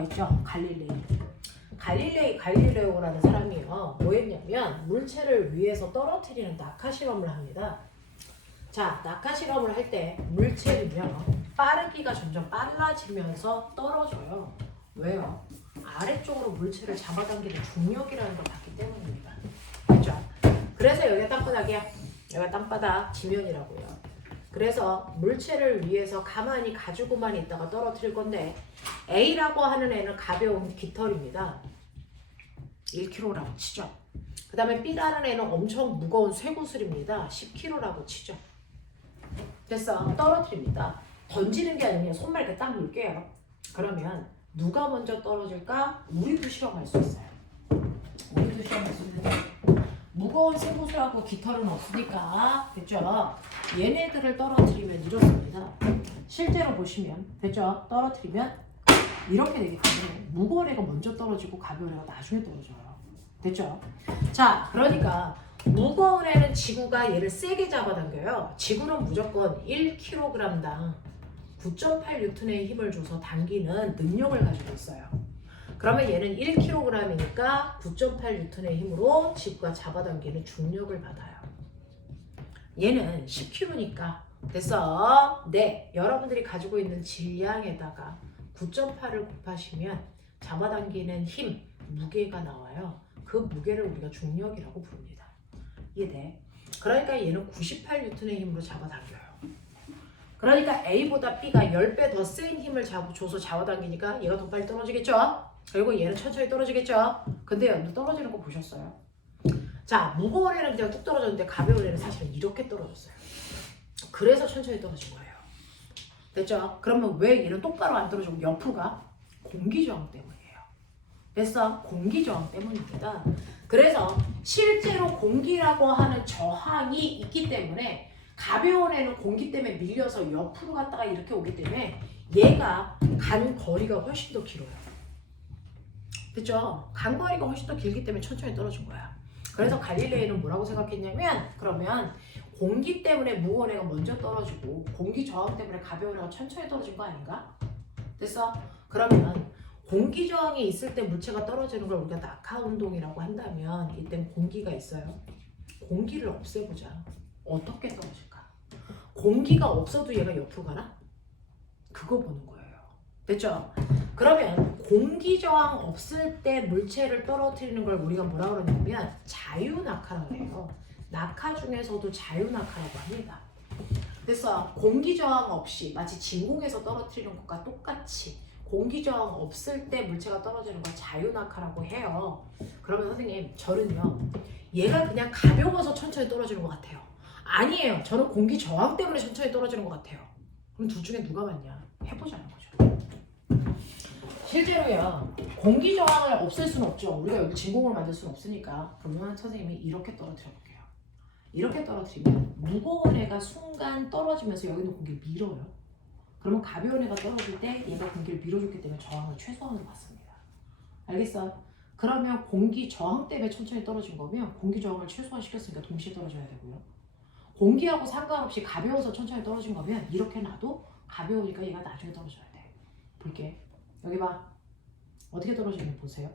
있죠. 갈릴레오라는 사람이요. 뭐 했냐면 물체를 위에서 떨어뜨리는 낙하 실험을 합니다. 자, 낙하 실험을 할 때 물체는요. 빠르기가 점점 빨라지면서 떨어져요. 왜요? 아래쪽으로 물체를 잡아당기는 중력이라는 걸 받기 때문입니다. 그렇죠? 그래서 여기가 땅바닥이야. 여기가 땅바닥 지면이라고요. 그래서 물체를 위해서 가만히 가지고만 있다가 떨어뜨릴 건데 A라고 하는 애는 가벼운 깃털입니다. 1kg라고 치죠. 그 다음에 B라는 애는 엄청 무거운 쇠구슬입니다. 10kg라고 치죠. 됐어. 떨어뜨립니다. 던지는 게 아니라 손만 이렇게 딱 놓을게요. 그러면 누가 먼저 떨어질까? 우리도 실험할 수 있어요. 우리도 실험할 수 있는데 무거운 쇠구슬하고 깃털은 없으니까 됐죠? 얘네들을 떨어뜨리면 이렇습니다. 실제로 보시면 됐죠? 떨어뜨리면 이렇게 되기 때문에 무거운 애가 먼저 떨어지고 가벼운 애가 나중에 떨어져요. 됐죠? 자, 그러니까 무거운 애는 지구가 얘를 세게 잡아당겨요. 지구는 무조건 1kg당 9.8N의 힘을 줘서 당기는 능력을 가지고 있어요. 그러면 얘는 1kg이니까 9.8N의 힘으로 지구가 잡아당기는 중력을 받아요. 얘는 10kg니까 됐어? 네, 여러분들이 가지고 있는 질량에다가 9.8을 곱하시면 잡아당기는 힘, 무게가 나와요. 그 무게를 우리가 중력이라고 부릅니다. 이해돼? 그러니까 얘는 98N의 힘으로 잡아당겨요. 그러니까 A보다 B가 10배 더 센 힘을 줘서 잡아당기니까 얘가 더 빨리 떨어지겠죠? 그리고 얘는 천천히 떨어지겠죠? 근데 얘도 떨어지는 거 보셨어요? 자, 무거운 애는 그냥 뚝 떨어졌는데 가벼운 애는 사실은 이렇게 떨어졌어요. 그래서 천천히 떨어진 거예요. 됐죠? 그러면 왜 얘는 똑바로 안 떨어지고 옆으로 가? 공기저항 때문이에요. 됐어? 공기저항 때문입니다. 그래서 실제로 공기라고 하는 저항이 있기 때문에 가벼운 애는 공기 때문에 밀려서 옆으로 갔다가 이렇게 오기 때문에 얘가 간 거리가 훨씬 더 길어요. 됐죠? 간 거리가 훨씬 더 길기 때문에 천천히 떨어진 거야. 그래서 갈릴레이는 뭐라고 생각했냐면 그러면 공기 때문에 무거운 애가 먼저 떨어지고 공기 저항 때문에 가벼운 애가 천천히 떨어진 거 아닌가? 됐어? 그러면 공기 저항이 있을 때 물체가 떨어지는 걸 우리가 낙하 운동이라고 한다면 이땐 공기가 있어요. 공기를 없애보자. 어떻게 떨어질까? 공기가 없어도 얘가 옆으로 가나? 그거 보는 거예요. 됐죠? 그러면 공기 저항 없을 때 물체를 떨어뜨리는 걸 우리가 뭐라고 그러냐면 자유낙하라고 해요. 낙하 중에서도 자유낙하라고 합니다. 그래서 공기 저항 없이 마치 진공에서 떨어뜨리는 것과 똑같이 공기 저항 없을 때 물체가 떨어지는 걸 자유낙하라고 해요. 그러면 선생님, 저는요 얘가 그냥 가벼워서 천천히 떨어지는 것 같아요. 아니에요. 저는 공기 저항 때문에 천천히 떨어지는 것 같아요. 그럼 둘 중에 누가 맞냐? 해보자는 거죠. 실제로요, 공기 저항을 없앨 수는 없죠. 우리가 여기 진공을 만들 수는 없으니까. 그러면 선생님이 이렇게 떨어뜨려 볼게요. 이렇게 떨어뜨리면 무거운 애가 순간 떨어지면서 여기 있는 공기를 밀어요. 그러면 가벼운 애가 떨어질 때 얘가 공기를 밀어줬기 때문에 저항을 최소한으로 받습니다. 알겠어? 그러면 공기 저항 때문에 천천히 떨어진 거면 공기 저항을 최소화 시켰으니까 동시에 떨어져야 되고요. 공기하고 상관없이 가벼워서 천천히 떨어진 거면 이렇게 놔도 가벼우니까 얘가 나중에 떨어져야 돼. 볼게. 여기 봐. 어떻게 떨어지는지 보세요.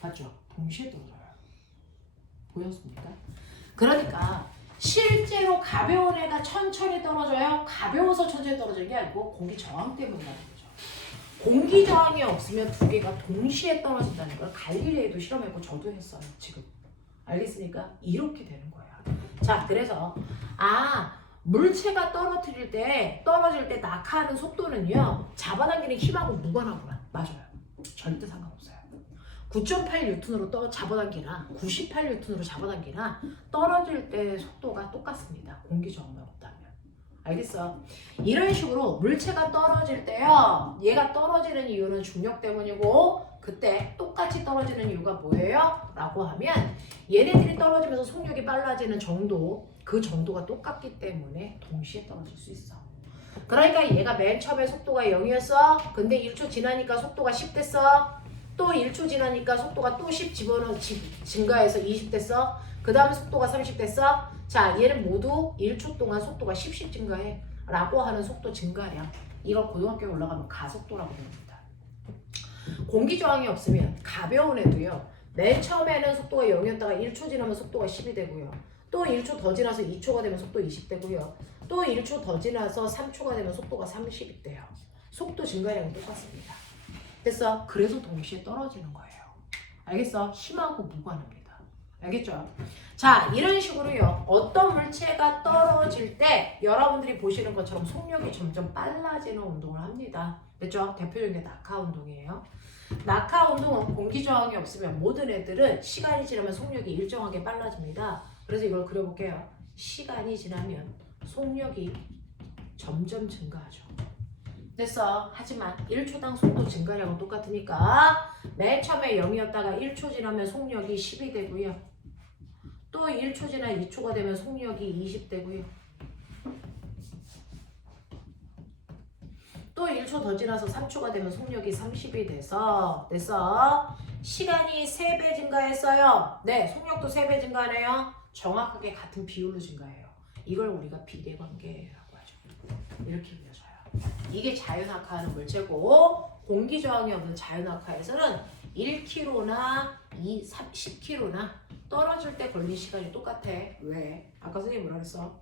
봤죠? 동시에 떨어져요. 보였습니까? 그러니까 실제로 가벼운 애가 천천히 떨어져요. 가벼워서 천천히 떨어지는 게 아니고 공기 저항 때문이라는 거죠. 공기 저항이 없으면 두 개가 동시에 떨어진다는 걸 갈릴레이도 실험했고 저도 했어요. 지금. 알겠습니까? 이렇게 되는 거야. 자, 그래서 물체가 떨어질 때 낙하하는 속도는요 잡아당기는 힘하고 무관하구나. 맞아요. 절대 상관없어요. 9.8N으로 잡아당기나 98N으로 잡아당기나 떨어질 때 속도가 똑같습니다. 공기 저항만 없다면. 알겠어? 이런 식으로 물체가 떨어질 때요 얘가 떨어지는 이유는 중력 때문이고 그때 똑같이 떨어지는 이유가 뭐예요? 라고 하면 얘네들이 떨어지면서 속력이 빨라지는 정도, 그 정도가 똑같기 때문에 동시에 떨어질 수 있어. 그러니까 얘가 맨 처음에 속도가 0이었어. 근데 1초 지나니까 속도가 10 됐어. 또 1초 지나니까 속도가 또 10 증가해서 20 됐어. 그 다음에 속도가 30 됐어. 자, 얘는 모두 1초 동안 속도가 10씩 증가해 라고 하는 속도 증가량, 이걸 고등학교에 올라가면 가속도라고 부릅니다. 공기 저항이 없으면 가벼운 애도요. 맨 처음에는 속도가 0이었다가 1초 지나면 속도가 10이 되고요. 또 1초 더 지나서 2초가 되면 속도 20 되고요. 또 1초 더 지나서 3초가 되면 속도가 30이 돼요. 속도 증가량은 똑같습니다. 됐어? 그래서 동시에 떨어지는 거예요. 알겠어? 힘하고 무관합니다. 알겠죠? 자, 이런 식으로요. 어떤 물체가 떨어질 때 여러분들이 보시는 것처럼 속력이 점점 빨라지는 운동을 합니다. 됐죠? 대표적인 게 낙하 운동이에요. 낙하 운동은 공기 저항이 없으면 모든 애들은 시간이 지나면 속력이 일정하게 빨라집니다. 그래서 이걸 그려볼게요. 시간이 지나면 속력이 점점 증가하죠. 됐어. 하지만 1초당 속도 증가량은 똑같으니까 맨 처음에 0이었다가 1초 지나면 속력이 10이 되고요. 또 1초 지나 2초가 되면 속력이 20 되고요. 또 1초 더 지나서 3초가 되면 속력이 30이 돼서 됐어. 시간이 3배 증가했어요. 네, 속력도 3배 증가하네요. 정확하게 같은 비율로 증가해요. 이걸 우리가 비례관계라고 하죠. 이렇게 그려져요. 이게 자유낙하하는 물체고 공기 저항이 없는 자유낙하에서는 1km나 10km나 떨어질 때 걸린 시간이 똑같아. 왜? 아까 선생님 뭐라 그랬어?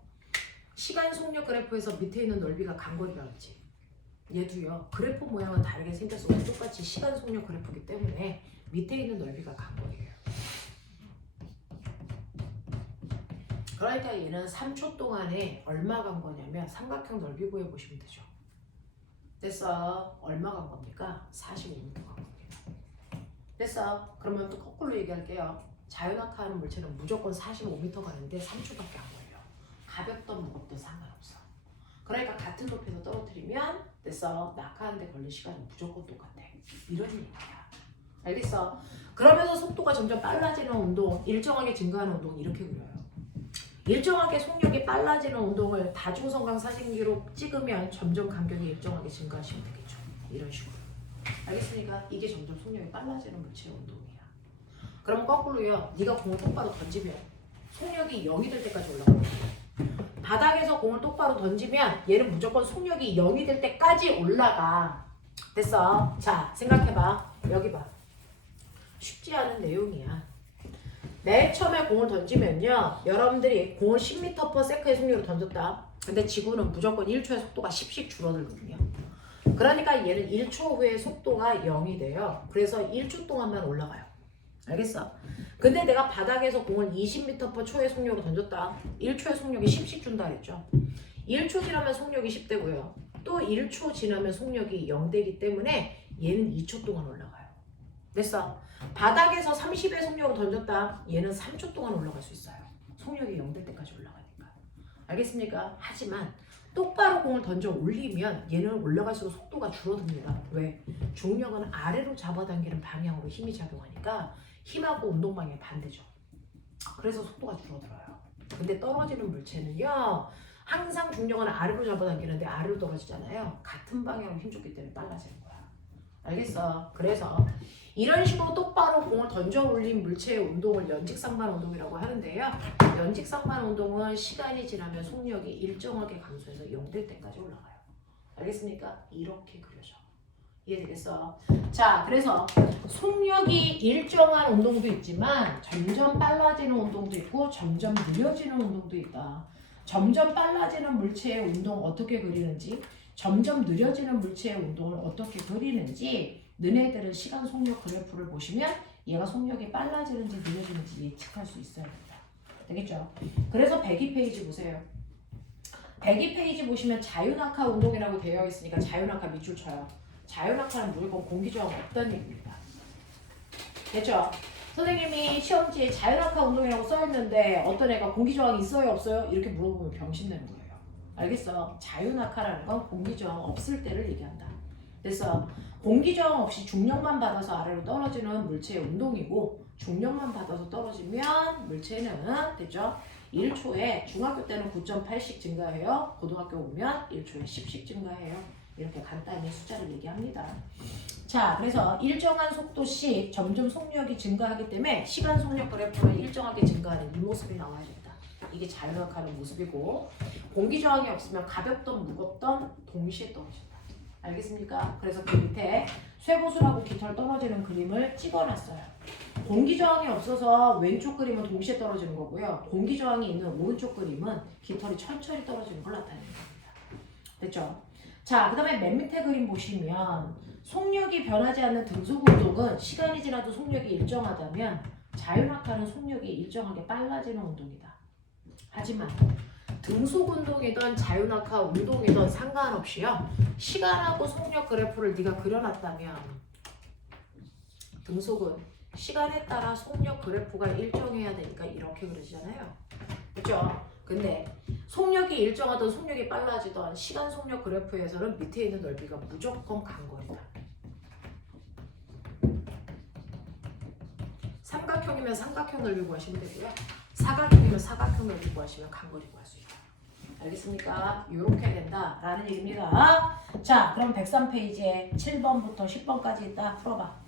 시간 속력 그래프에서 밑에 있는 넓이가 간거리라고 했지. 얘도요. 그래프 모양은 다르게 생겼어도 똑같이 시간 속력 그래프이기 때문에 밑에 있는 넓이가 간거리예요. 그러니까 얘는 3초 동안에 얼마 간 거냐면 삼각형 넓이 구해보시면 되죠. 됐어. 얼마 간 겁니까? 45m 간 겁니다. 됐어. 그러면 또 거꾸로 얘기할게요. 자유낙하하는 물체는 무조건 45m 가는데 3초밖에 안 걸려. 가볍던 무겁던 상관없어. 그러니까 같은 높이에서 떨어뜨리면 됐어. 낙하하는데 걸린 시간은 무조건 똑같아. 이런 얘기야. 알겠어? 그러면서 속도가 점점 빨라지는 운동, 일정하게 증가하는 운동 이렇게 그려요. 일정하게 속력이 빨라지는 운동을 다중성강 사진기로 찍으면 점점 간격이 일정하게 증가하시면 되겠죠. 이런 식으로. 알겠습니까? 이게 점점 속력이 빨라지는 물체의 운동이야. 그럼 거꾸로요. 네가 공을 똑바로 던지면 속력이 0이 될 때까지 올라가는 거야. 바닥에서 공을 똑바로 던지면 얘는 무조건 속력이 0이 될 때까지 올라가. 됐어? 자, 생각해봐. 여기 봐. 쉽지 않은 내용이야. 맨 처음에 공을 던지면요. 여러분들이 공을 10m/s의 속력으로 던졌다. 근데 지구는 무조건 1초의 속도가 10씩 줄어들거든요. 그러니까 얘는 1초 후에 속도가 0이 돼요. 그래서 1초 동안만 올라가요. 알겠어? 근데 내가 바닥에서 공을 20m/초의 속력으로 던졌다. 1초의 속력이 10씩 준다 그랬죠. 1초 지나면 속력이 10 되고요. 또 1초 지나면 속력이 0 되기 때문에 얘는 2초 동안 올라가요. 됐어? 바닥에서 30의 속력으로 던졌다. 얘는 3초 동안 올라갈 수 있어요. 속력이 0 될 때까지 올라가니까. 알겠습니까? 하지만 똑바로 공을 던져 올리면 얘는 올라갈수록 속도가 줄어듭니다. 왜? 중력은 아래로 잡아당기는 방향으로 힘이 작용하니까 힘하고 운동 방향이 반대죠. 그래서 속도가 줄어들어요. 근데 떨어지는 물체는요. 항상 중력은 아래로 잡아당기는데 아래로 떨어지잖아요. 같은 방향으로 힘줬기 때문에 빨라지는 거야. 알겠어? 그래서 이런 식으로 똑바로 공을 던져 올린 물체의 운동을 연직상반 운동이라고 하는데요. 연직상반 운동은 시간이 지나면 속력이 일정하게 감소해서 0 될 때까지 올라가요. 알겠습니까? 이렇게 그려져. 이해되겠어? 자, 그래서 속력이 일정한 운동도 있지만 점점 빨라지는 운동도 있고 점점 느려지는 운동도 있다. 점점 빨라지는 물체의 운동 어떻게 그리는지, 점점 느려지는 물체의 운동을 어떻게 그리는지 너네들은 시간 속력 그래프를 보시면 얘가 속력이 빨라지는지 느려지는지 예측할 수 있어야 된다. 되겠죠? 그래서 102페이지 보세요. 102페이지 보시면 자유낙하 운동이라고 되어 있으니까 자유낙하 밑줄 쳐요. 자유낙하는 무조건 공기저항 없다는 얘기입니다. 됐죠? 선생님이 시험지에 자유낙하 운동이라고 써있는데 어떤 애가 공기저항이 있어요 없어요? 이렇게 물어보면 병신되는 거예요. 알겠어? 자유낙하라는 건 공기저항 없을 때를 얘기한다. 그래서 공기저항 없이 중력만 받아서 아래로 떨어지는 물체의 운동이고 중력만 받아서 떨어지면 물체는 됐죠? 1초에 중학교 때는 9.8씩 증가해요. 고등학교 오면 1초에 10씩 증가해요. 이렇게 간단히 숫자를 얘기합니다. 자, 그래서 일정한 속도씩 점점 속력이 증가하기 때문에 시간 속력 그래프가 일정하게 증가하는 이 모습이 나와야 된다. 이게 자유낙하는 모습이고 공기 저항이 없으면 가볍던 무겁던 동시에 떨어진다. 알겠습니까? 그래서 그 밑에 쇠고술하고 깃털 떨어지는 그림을 찍어놨어요. 공기저항이 없어서 왼쪽 그림은 동시에 떨어지는 거고요. 공기저항이 있는 오른쪽 그림은 깃털이 천천히 떨어지는 걸 나타내는 겁니다. 됐죠? 자, 그 다음에 맨 밑에 그림 보시면 속력이 변하지 않는 등속 운동은 시간이 지나도 속력이 일정하다면 자유낙하는 속력이 일정하게 빨라지는 운동이다. 하지만 등속 운동이든 자유낙하 운동이든 상관없이요. 시간하고 속력 그래프를 네가 그려놨다면 등속은 시간에 따라 속력 그래프가 일정해야 되니까 이렇게 그려지잖아요. 그렇죠? 근데 속력이 일정하든 속력이 빨라지든 시간 속력 그래프에서는 밑에 있는 넓이가 무조건 간거리다. 삼각형이면 삼각형 넓이 구하시면 되고요. 사각형이면 사각형 넓이 구하시면 간거리 구할 수 있다. 알겠습니까? 이렇게 된다라는 얘기입니다. 자, 그럼 103페이지에 7번부터 10번까지 있다. 풀어봐.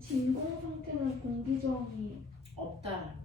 진공 상태는 공기저항이 없다라는 거야.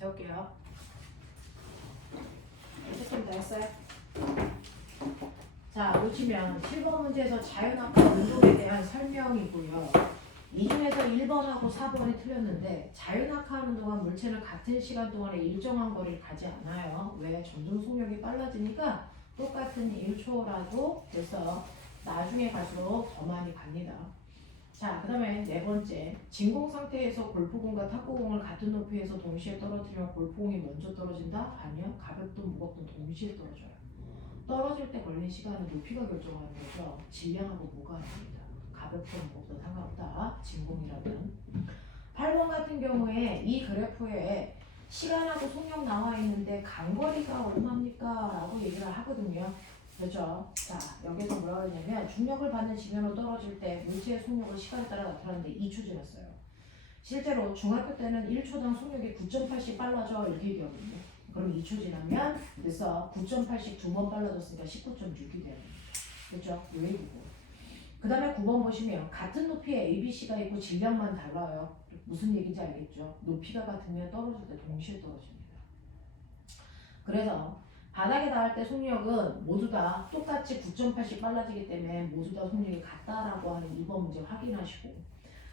세울게요. 어쨌든 다 했어요? 자, 보시면 7번 문제에서 자연학과 운동에 대한 설명이고요. 이 중에서 1번하고 4번이 틀렸는데 자연학하는 동안 물체는 같은 시간 동안에 일정한 거리를 가지 않아요. 왜? 점점 속력이 빨라지니까 똑같은 1초라도 돼서 나중에 갈수록 더 많이 갑니다. 자, 그 다음에 네 번째, 진공 상태에서 골프공과 탁구공을 같은 높이에서 동시에 떨어뜨리면 골프공이 먼저 떨어진다? 아니요. 가볍든 무겁든 동시에 떨어져요. 떨어질 때 걸린 시간은 높이가 결정하는 거죠. 질량하고 무관합니다. 가볍든 무겁든 상관없다. 진공이라면. 8번 같은 경우에 이 그래프에 시간하고 속력 나와 있는데 간거리가 얼마입니까? 라고 얘기를 하거든요. 그렇죠? 자, 여기서 뭐라고 했냐면 중력을 받는 지면으로 떨어질 때 물체의 속력은 시간에 따라 나타나는데 2초 지났어요. 실제로 중학교 때는 1초당 속력이 9.8씩 빨라져 이렇게 얘기하거든요. 그럼 2초 지나면 그래서 9.8씩 두 번 빨라졌으니까 19.6이 되는 거죠. 그렇죠? 웨이브고. 그 다음에 9번 보시면 같은 높이에 ABC가 있고 질량만 달라요. 무슨 얘기인지 알겠죠? 높이가 같으면 떨어질 때 동시에 떨어집니다. 그래서 바닥에 닿을 때 속력은 모두 다 똑같이 9.8씩 빨라지기 때문에 모두 다 속력이 같다라고 하는 2번 문제 확인하시고,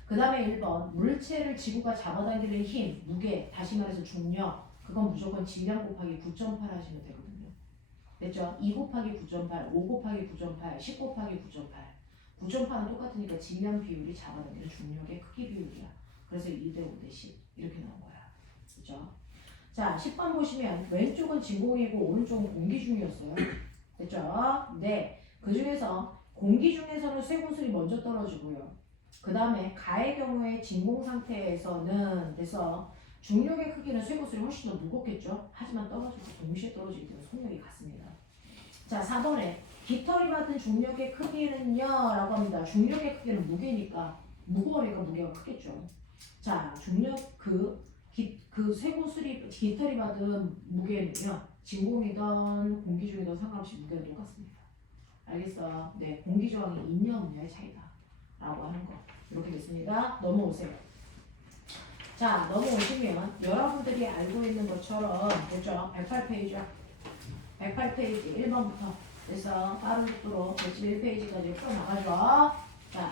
그 다음에 1번 물체를 지구가 잡아당기는 힘, 무게, 다시 말해서 중력, 그건 무조건 질량 곱하기 9.8 하시면 되거든요. 됐죠? 2 곱하기 9.8, 5 곱하기 9.8, 10 곱하기 9.8. 9.8은 똑같으니까 질량 비율이 잡아당기는 중력의 크기 비율이야. 그래서 2대 5대 10 이렇게 나온 거야. 그죠? 자, 10번 보시면 왼쪽은 진공이고 오른쪽은 공기 중이었어요. 됐죠? 네. 그 중에서 공기 중에서는 쇠구슬이 먼저 떨어지고요. 그 다음에 가의 경우에 진공 상태에서는 그래서 중력의 크기는 쇠구슬이 훨씬 더 무겁겠죠? 하지만 떨어질 때 동시에 떨어지기 때문에 속력이 같습니다. 자, 4번에 깃털이 받은 중력의 크기는요? 라고 합니다. 중력의 크기는 무게니까 무거우니까 무게가 크겠죠. 자, 중력 그 쇠구슬이 깃털이 받은 무게는요, 진공이든 공기 중이든 상관없이 무게는 똑같습니다. 알겠어? 네, 공기 저항이 있냐 없냐의 차이다 라고 하는 거 이렇게 됐습니다. 넘어오세요. 자, 넘어오시면 여러분들이 알고 있는 것처럼 그죠? 108페이지야. 108페이지 1번부터 그래서 빠른 속도로 111페이지까지 풀어나가죠. 자,